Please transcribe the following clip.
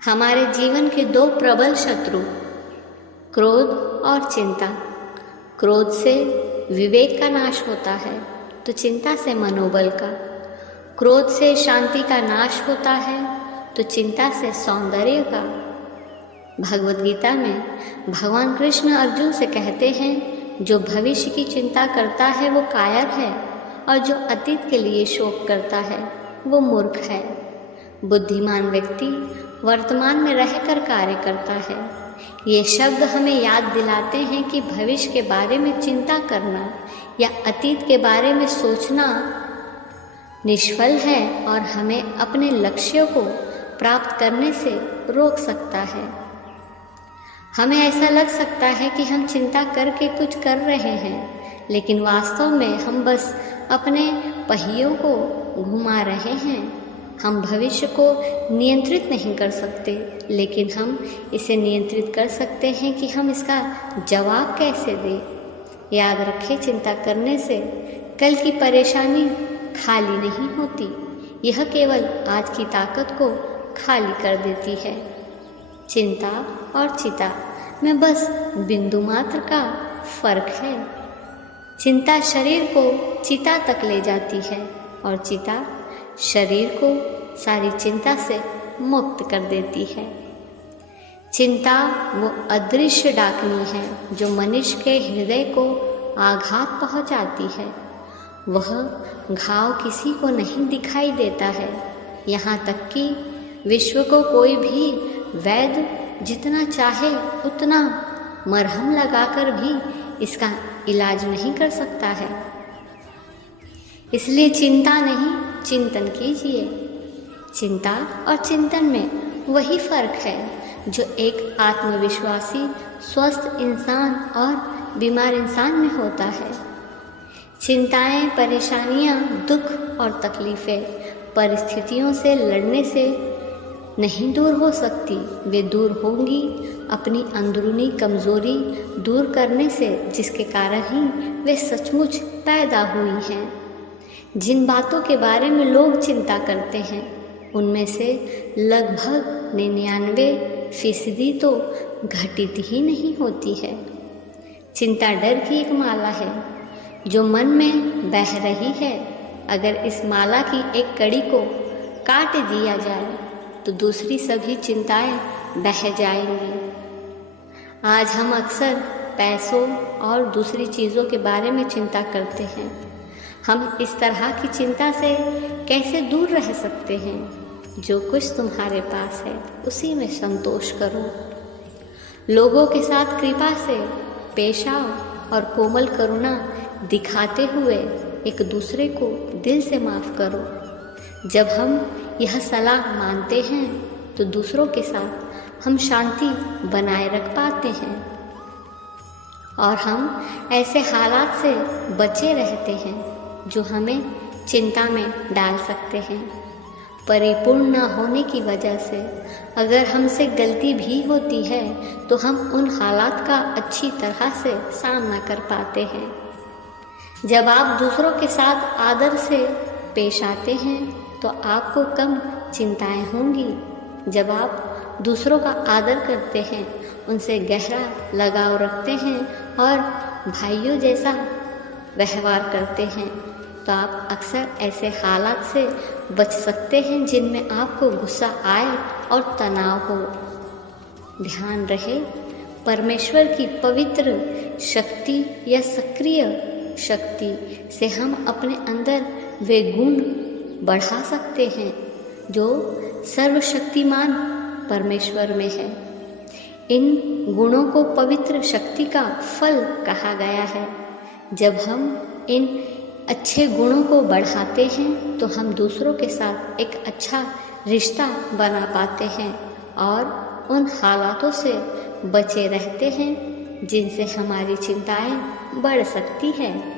हमारे जीवन के दो प्रबल शत्रु, क्रोध और चिंता। क्रोध से विवेक का नाश होता है तो चिंता से मनोबल का। क्रोध से शांति का नाश होता है तो चिंता से सौंदर्य का। भगवद गीता में भगवान कृष्ण अर्जुन से कहते हैं, जो भविष्य की चिंता करता है वो कायर है, और जो अतीत के लिए शोक करता है वो मूर्ख है। बुद्धिमान व्यक्ति वर्तमान में रहकर कार्य करता है। ये शब्द हमें याद दिलाते हैं कि भविष्य के बारे में चिंता करना या अतीत के बारे में सोचना निष्फल है और हमें अपने लक्ष्यों को प्राप्त करने से रोक सकता है। हमें ऐसा लग सकता है कि हम चिंता करके कुछ कर रहे हैं, लेकिन वास्तव में हम बस अपने पहियों को घुमा रहे हैं। हम भविष्य को नियंत्रित नहीं कर सकते, लेकिन हम इसे नियंत्रित कर सकते हैं कि हम इसका जवाब कैसे दें। याद रखें, चिंता करने से कल की परेशानी खाली नहीं होती, यह केवल आज की ताकत को खाली कर देती है। चिंता और चिता में बस बिंदु मात्र का फर्क है। चिंता शरीर को चिता तक ले जाती है और चिता शरीर को सारी चिंता से मुक्त कर देती है। चिंता वो अदृश्य डाकनी है जो मनुष्य के हृदय को आघात पहुंचाती है। वह घाव किसी को नहीं दिखाई देता है, यहाँ तक कि विश्व को कोई भी वैद्य जितना चाहे उतना मरहम लगाकर भी इसका इलाज नहीं कर सकता है। इसलिए चिंता नहीं, चिंतन कीजिए। चिंता और चिंतन में वही फर्क है जो एक आत्मविश्वासी स्वस्थ इंसान और बीमार इंसान में होता है। चिंताएं, परेशानियां, दुख और तकलीफ़ें परिस्थितियों से लड़ने से नहीं दूर हो सकती। वे दूर होंगी अपनी अंदरूनी कमज़ोरी दूर करने से, जिसके कारण ही वे सचमुच पैदा हुई हैं। जिन बातों के बारे में लोग चिंता करते हैं उनमें से लगभग 99% तो घटित ही नहीं होती है। चिंता डर की एक माला है जो मन में बह रही है। अगर इस माला की एक कड़ी को काट दिया जाए तो दूसरी सभी चिंताएं बह जाएंगी। आज हम अक्सर पैसों और दूसरी चीज़ों के बारे में चिंता करते हैं। हम इस तरह की चिंता से कैसे दूर रह सकते हैं? जो कुछ तुम्हारे पास है उसी में संतोष करो। लोगों के साथ कृपा से पेश आओ और कोमल करुणा दिखाते हुए एक दूसरे को दिल से माफ़ करो। जब हम यह सलाह मानते हैं तो दूसरों के साथ हम शांति बनाए रख पाते हैं और हम ऐसे हालात से बचे रहते हैं जो हमें चिंता में डाल सकते हैं। परिपूर्ण न होने की वजह से अगर हमसे गलती भी होती है तो हम उन हालात का अच्छी तरह से सामना कर पाते हैं। जब आप दूसरों के साथ आदर से पेश आते हैं तो आपको कम चिंताएं होंगी। जब आप दूसरों का आदर करते हैं, उनसे गहरा लगाव रखते हैं और भाइयों जैसा व्यवहार करते हैं, तो आप अक्सर ऐसे हालात से बच सकते हैं जिनमें आपको गुस्सा आए और तनाव हो। ध्यान रहे, परमेश्वर की पवित्र शक्ति या सक्रिय शक्ति से हम अपने अंदर वे गुण बढ़ा सकते हैं जो सर्वशक्तिमान परमेश्वर में है। इन गुणों को पवित्र शक्ति का फल कहा गया है। जब हम इन अच्छे गुणों को बढ़ाते हैं तो हम दूसरों के साथ एक अच्छा रिश्ता बना पाते हैं और उन हालातों से बचे रहते हैं जिनसे हमारी चिंताएं बढ़ सकती हैं।